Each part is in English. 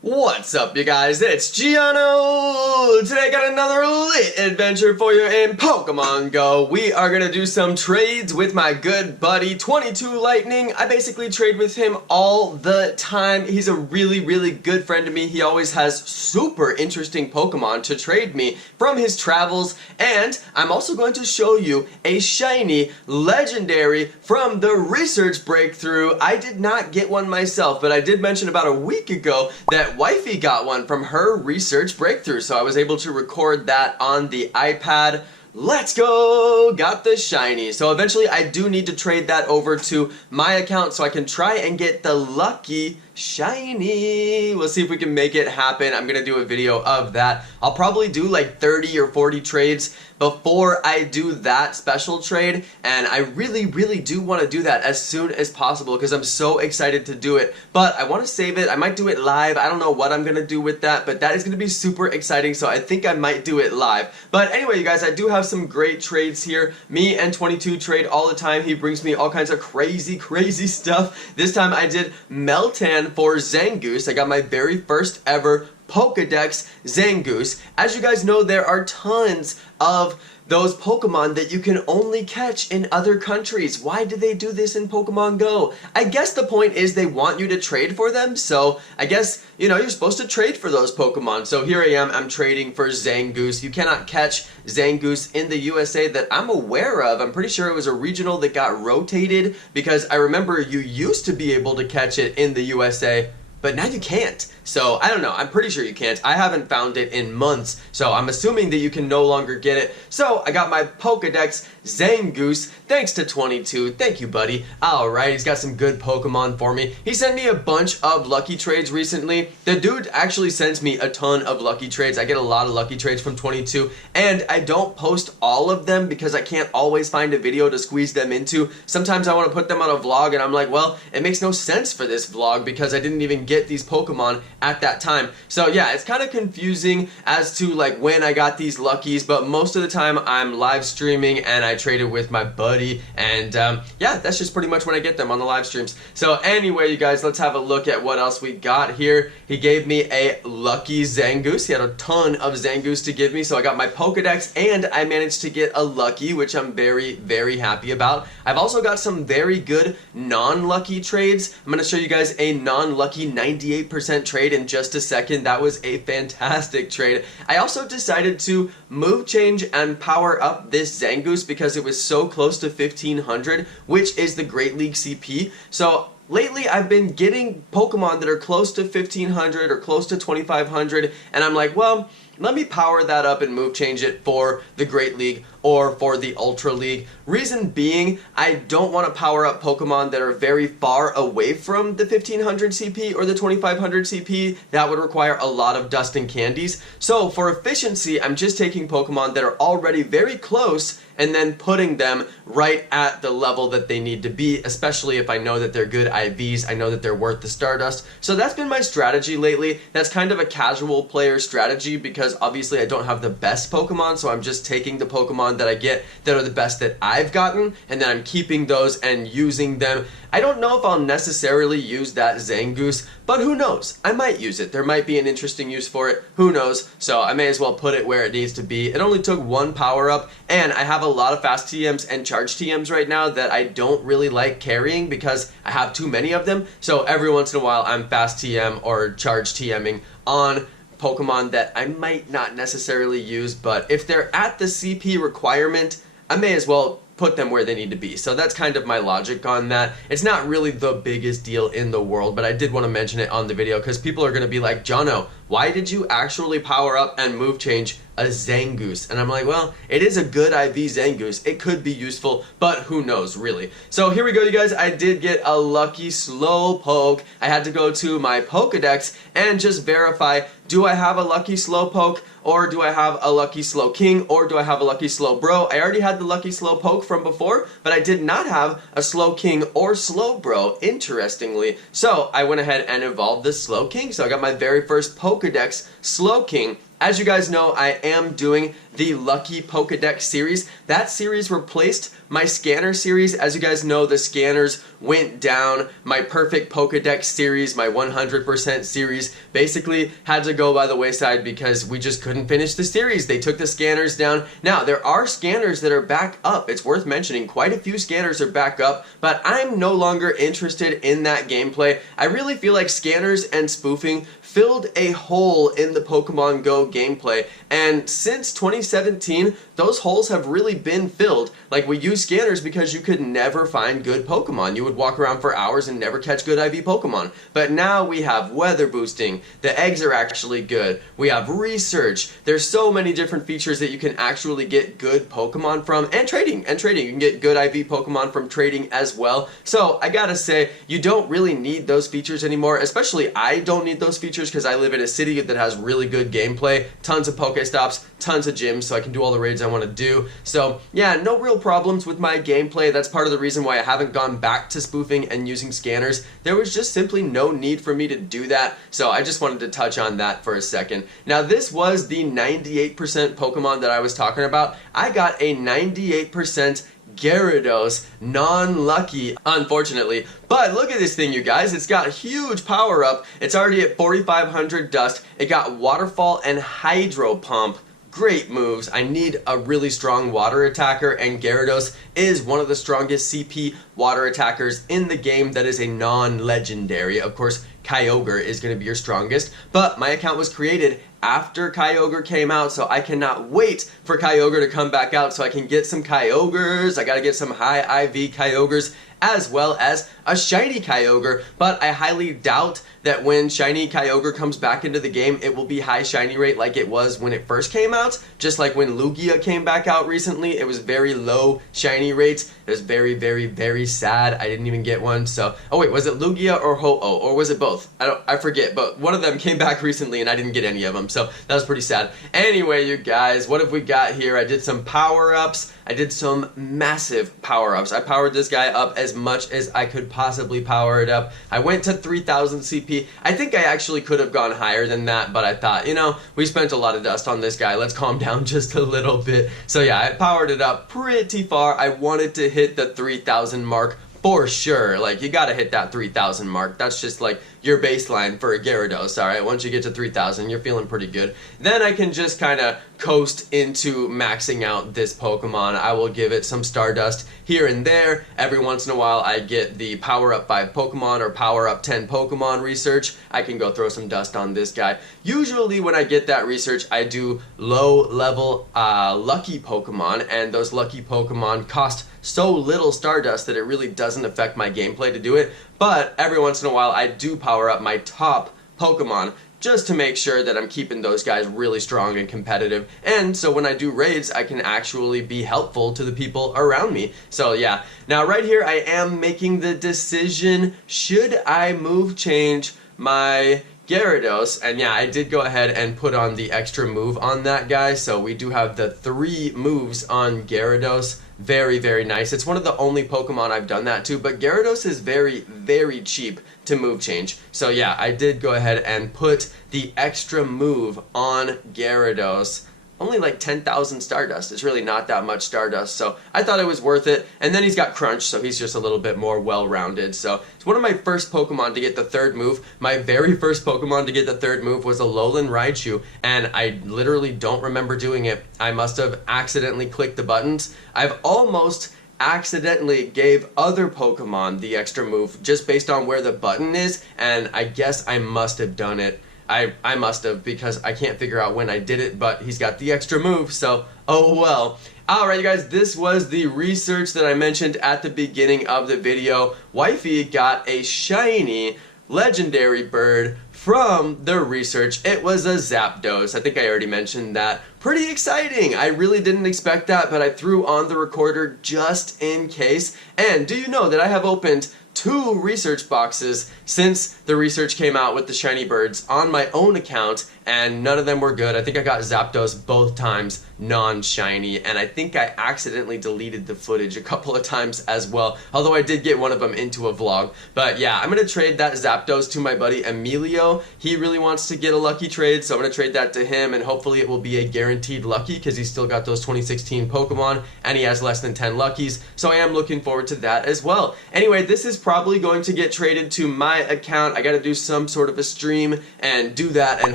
What's up, you guys? It's Jonno! Today I got another lit adventure for you in Pokemon Go. We are gonna do some trades with my good buddy 22 Lightning. I basically trade with him all the time. He's a really good friend to me. He always has super interesting Pokemon to trade me from his travels, and I'm also going to show you a shiny legendary from the research breakthrough. I did not get one myself, but I did mention about a week ago that Wifey got one from her research breakthrough, so I was able to record that on the iPad. Let's go! Got the shiny. So eventually I do need to trade that over to my account so I can try and get the lucky shiny. We'll see if we can make it happen. I'm gonna do a video of that. I'll probably do like 30 or 40 trades before I do that special trade, and I really do want to do that as soon as possible because I'm so excited to do it. But I want to save it. I might do it live. I don't know what I'm gonna do with that, but that is gonna be super exciting, so I think I might do it live. But anyway, you guys, I do have some great trades here. Me and 22 trade all the time. He brings me all kinds of crazy stuff. This time I did Meltan for Zangoose. I got my very first ever Pokedex Zangoose. As you guys know, there are tons of those Pokemon that you can only catch in other countries. Why do they do this in Pokemon Go? I guess the point is they want you to trade for them, so I guess, you know, you're supposed to trade for those Pokemon. So here I am, I'm trading for Zangoose. You cannot catch Zangoose in the USA that I'm aware of. I'm pretty sure it was a regional that got rotated because I remember you used to be able to catch it in the USA, but now you can't. So I don't know, I'm pretty sure you can't. I haven't found it in months, so I'm assuming that you can no longer get it. So I got my Pokedex Zangoose, thanks to 22. Thank you, buddy. Alright, he's got some good Pokemon for me. He sent me a bunch of lucky trades recently. The dude actually sends me a ton of lucky trades. I get a lot of lucky trades from 22, and I don't post all of them because I can't always find a video to squeeze them into. Sometimes I want to put them on a vlog, and I'm like, well, it makes no sense for this vlog because I didn't even get these Pokemon at that time. So yeah, it's kind of confusing as to like when I got these luckies, but most of the time I'm live streaming and I traded with my buddy, and yeah, that's just pretty much when I get them on the live streams. So anyway, you guys, let's have a look at what else we got here. He gave me a lucky Zangoose. He had a ton of Zangoose to give me, so I got my Pokedex and I managed to get a lucky, which I'm very happy about. I've also got some very good non-lucky trades. I'm going to show you guys a non-lucky 98% trade in just a second. That was a fantastic trade. I also decided to move change and power up this Zangoose because it was so close to 1500, which is the Great League CP. So lately I've been getting Pokemon that are close to 1500 or close to 2500, and I'm like, well, let me power that up and move change it for the Great League or for the Ultra League. Reason being, I don't want to power up Pokemon that are very far away from the 1500 CP or the 2500 CP. That would require a lot of dust and candies. So for efficiency, I'm just taking Pokemon that are already very close and then putting them right at the level that they need to be, especially if I know that they're good IVs, I know that they're worth the Stardust. So that's been my strategy lately. That's kind of a casual player strategy because obviously I don't have the best Pokemon, so I'm just taking the Pokemon that I get that are the best that I've gotten, and then I'm keeping those and using them. I don't know if I'll necessarily use that Zangoose, but who knows? I might use it. There might be an interesting use for it. Who knows? So I may as well put it where it needs to be. It only took one power up, and I have a lot of fast TMs and charge TMs right now that I don't really like carrying because I have too many of them. So every once in a while I'm fast TM or charge TMing on Pokemon that I might not necessarily use, but if they're at the CP requirement, I may as well put them where they need to be. So that's kind of my logic on that. It's not really the biggest deal in the world, but I did want to mention it on the video because people are going to be like, Jonno, why did you actually power up and move change a Zangoose? And I'm like, well, it is a good IV Zangoose. It could be useful, but who knows, really. So here we go, you guys. I did get a lucky Slowpoke. I had to go to my Pokedex and just verify, do I have a lucky Slowpoke, or do I have a lucky Slowking, or do I have a lucky Slowbro? I already had the lucky Slowpoke from before, but I did not have a Slowking or Slowbro, interestingly. So I went ahead and evolved the Slowking. So I got my very first Pokedex Slowking As you guys know, I am doing the Lucky Pokedex series. That series replaced my scanner series. As you guys know, the scanners went down. My perfect Pokedex series, my 100% series, basically had to go by the wayside because we just couldn't finish the series. They took the scanners down. Now, there are scanners that are back up. It's worth mentioning. Quite a few scanners are back up, but I'm no longer interested in that gameplay. I really feel like scanners and spoofing filled a hole in the Pokemon Go gameplay, and since 2017 those holes have really been filled. Like, we use scanners because you could never find good Pokemon. You would walk around for hours and never catch good IV Pokemon. But now we have weather boosting, the eggs are actually good, we have research, there's so many different features that you can actually get good Pokemon from, and trading, you can get good IV Pokemon from trading as well. So I gotta say, you don't really need those features anymore, especially I don't need those features because I live in a city that has really good gameplay, tons of Pokestops, tons of gyms, so I can do all the raids I want to do. So yeah, no real problems with my gameplay. That's part of the reason why I haven't gone back to spoofing and using scanners. There was just simply no need for me to do that, so I just wanted to touch on that for a second. Now, this was the 98% Pokemon that I was talking about. I got a 98% Gyarados, non-lucky, unfortunately. But look at this thing, you guys. It's got a huge power up. It's already at 4,500 dust. It got Waterfall and Hydro Pump. Great moves. I need a really strong water attacker, and Gyarados is one of the strongest CP water attackers in the game that is a non-legendary. Of course, Kyogre is going to be your strongest, but my account was created after Kyogre came out, so I cannot wait for Kyogre to come back out so I can get some Kyogres. I gotta get some high IV Kyogres as well as a shiny Kyogre, but I highly doubt that when shiny Kyogre comes back into the game, it will be high shiny rate like it was when it first came out. Just like when Lugia came back out recently, it was very low shiny rates. It was very, very, very sad. I didn't even get one. So, oh wait, was it Lugia or Ho-Oh, or was it both? I forget, but one of them came back recently and I didn't get any of them, so that was pretty sad. Anyway, you guys, what have we got here? I did some power-ups. I did some massive power-ups. I powered this guy up as much as I could possibly power it up. I went to 3,000 CP. I think I actually could have gone higher than that, but I thought, you know, we spent a lot of dust on this guy. Let's calm down just a little bit. So yeah, I powered it up pretty far. I wanted to hit the 3,000 mark for sure. Like, you gotta hit that 3,000 mark. That's just like your baseline for a Gyarados, alright? Once you get to 3,000, you're feeling pretty good. Then I can just kind of coast into maxing out this Pokemon. I will give it some Stardust here and there. Every once in a while, I get the Power Up 5 Pokemon or Power Up 10 Pokemon research. I can go throw some dust on this guy. Usually, when I get that research, I do low-level lucky Pokemon, and those lucky Pokemon cost so little Stardust that it really doesn't affect my gameplay to do it. But every once in a while, I do power up my top Pokemon just to make sure that I'm keeping those guys really strong and competitive. And so when I do raids, I can actually be helpful to the people around me. So yeah, now right here, I am making the decision, should I move change my Gyarados? And yeah, I did go ahead and put on the extra move on that guy. So we do have the 3 moves on Gyarados. Very, very nice. It's one of the only Pokemon I've done that to, but Gyarados is very, very cheap to move change. So yeah, I did go ahead and put the extra move on Gyarados. Only like 10,000 Stardust. It's really not that much Stardust, so I thought it was worth it. And then he's got Crunch, so he's just a little bit more well-rounded. So it's one of my first Pokemon to get the 3rd move. My very first Pokemon to get the 3rd move was a Alolan Raichu, and I literally don't remember doing it. I must have accidentally clicked the buttons. I've almost accidentally gave other Pokemon the extra move just based on where the button is, and I guess I must have done it. I must have, because I can't figure out when I did it, but he's got the extra move, so oh well. Alright, you guys, this was the research that I mentioned at the beginning of the video. Wifey got a shiny legendary bird from the research. It was a Zapdos. I think I already mentioned that. Pretty exciting. I really didn't expect that, but I threw on the recorder just in case. And do you know that I have opened 2 research boxes since the research came out with the shiny birds on my own account, and none of them were good. I think I got Zapdos both times non-shiny, and I think I accidentally deleted the footage a couple of times as well, although I did get one of them into a vlog. But yeah, I'm going to trade that Zapdos to my buddy Emilio. Nintendo. He really wants to get a lucky trade, so I'm going to trade that to him, and hopefully it will be a guaranteed lucky because he's still got those 2016 Pokemon and he has less than 10 luckies, so I am looking forward to that as well. Anyway, this is probably going to get traded to my account. I got to do some sort of a stream and do that, and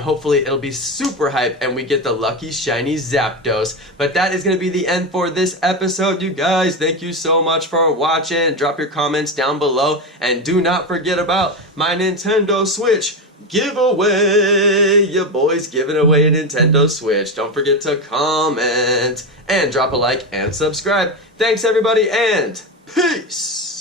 hopefully it'll be super hype and we get the lucky shiny ZAPDOS. But that is going to be the end for this episode, you guys. Thank you so much for watching. Drop your comments down below, and do not forget about my Nintendo Switch giveaway. Your boy's giving away a Nintendo Switch. Don't forget to comment and drop a like and subscribe. Thanks everybody, and peace.